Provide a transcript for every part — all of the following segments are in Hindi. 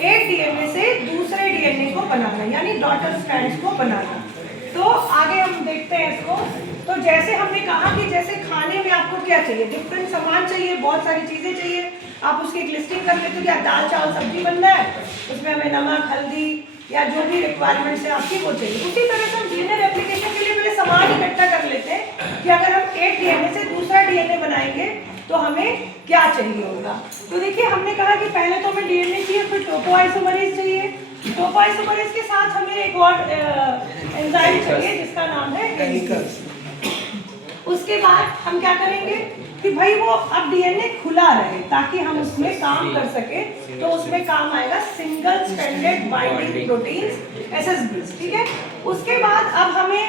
एक डीएनए से दूसरे डीएनए को बनाना, यानी डॉटर स्ट्रैंड्स को बनाना। तो आगे हम देखते हैं इसको। तो जैसे हमने कहा कि जैसे खाने में आपको क्या चाहिए, डिफरेंट सामान चाहिए, बहुत सारी चीजें चाहिए, आप उसकी एक लिस्टिंग कर लेते हो। क्या दाल चावल सब्जी बनना है, उसमें हमें नमक हल्दी या जो भी रिक्वायरमेंट्स है आपकी वो चाहिए। उसी तरह से हम डीएनए रेप्लिकेशन के लिए पहले सामान इकट्ठा कर लेते हैं कि अगर हम एक डीएनए से दूसरा डीएनए बनाएंगे तो हमें क्या चाहिए होगा। तो देखिए हमने कहा कि पहले तो हमें डीएनए चाहिए, फिर टोपोआइसोमरेज चाहिए। टोपोआइसोमरेज के साथ हमें एक और एंजाइम चाहिए जिसका नाम है हेलिकस। उसके बाद हम क्या करेंगे कि भाई वो अब डीएनए खुला रहे ताकि हम उसमें काम कर सके। तो उसमें काम आएगा सिंगल स्ट्रैंडेड बाइंडिंग प्रोटीन्स एसएसबीज, ठीक है। उसके बाद अब हमें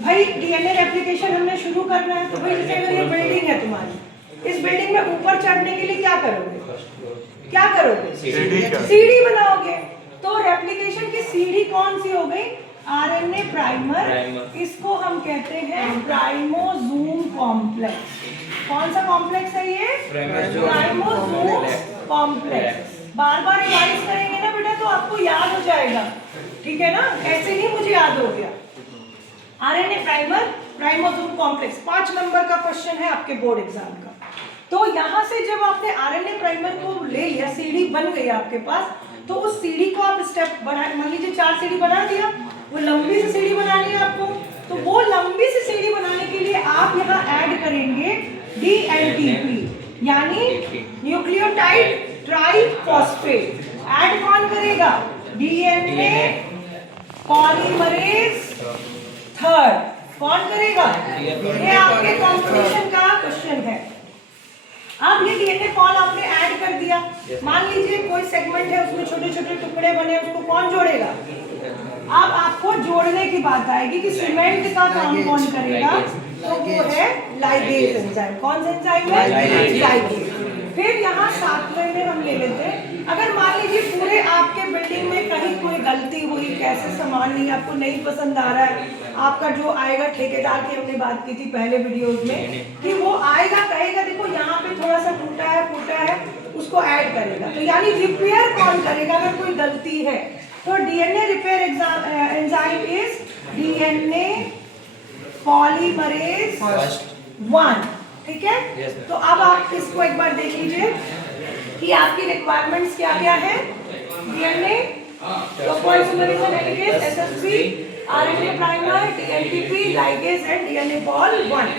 भाई डीएनए रेप्लिकेशन हमने शुरू करना है। तो भाई जैसे अगर ये बिल्डिंग है तुम्हारी, इस बिल्डिंग में ऊपर चढ़ने के लिए क्या करोगे, क्या करोगे, सीढ़ी बनाओगे। तो रेप्लिकेशन की सीढ़ी कौन सी हो गई, आरएनए प्राइमर। इसको हम कहते हैं प्राइमोजोम कॉम्प्लेक्स। कौन सा कॉम्प्लेक्स है ये, प्राइमोजोम कॉम्प्लेक्स। बार बार रिवाइज करेंगे ना बेटा तो आपको याद हो जाएगा, ठीक है ना, ऐसे ही मुझे याद हो गया। आरएनए प्राइमर प्राइमोजोम कॉम्प्लेक्स 5 नंबर का क्वेश्चन है आपके बोर्ड एग्जाम का। तो यहाँ से जब आपने आरएनए प्राइमर को ले लिया, सीढ़ी बन गई आपके पास, तो उस सीढ़ी को आप स्टेप बढ़ा, मान लीजिए 4 सीढ़ी बना दिया, वो लंबी सी सीढ़ी बनानी है आपको। तो वो लंबी सी सीढ़ी बनाने के लिए आप यहाँ ऐड करेंगे डीएनटीपी, यानी न्यूक्लियोटाइड ट्राइफॉस्फेट। ऐड कौन करेगा, डीएनए पॉलीमरेज थर्ड। कौन करेगा, ये आपके कॉम्पिटिशन का क्वेश्चन है। अब ये डीएनए पॉल आपने ऐड कर दिया, मान लीजिए कोई सेगमेंट है उसमें छोटे छोटे टुकड़े बने, उसको कौन जोड़ेगा। अब आपको जोड़ने की बात आएगी कि सीमेंट का काम कौन करेगा, तो वो है लाइगेज एंजाइम। कौन सा एंजाइम है, लाइगेज। फिर यहाँ 7वें में हम ले लेते हैं, अगर मान लीजिए पूरे आपके बिल्डिंग में कहीं कोई गलती हुई, कैसे सामान नहीं आपको नहीं पसंद आ रहा है, आपका जो आएगा ठेकेदार की हमने बात की थी पहले वीडियोस में, कि वो आएगा कहेगा देखो यहाँ पे थोड़ा सा टूटा है, उसको ऐड करेगा। तो यानी रिपेयर कौन करेगा अगर कोई गलती है। तो DNA repair enzyme is DNA polymerase 1, ठीक है। तो अब आप इसको एक बार देख लीजिए कि आपकी रिक्वायरमेंट्स क्या क्या है। DNA topoisomerase helicase SSB, RNA primer, dNTP, ligase and DNA pol 1।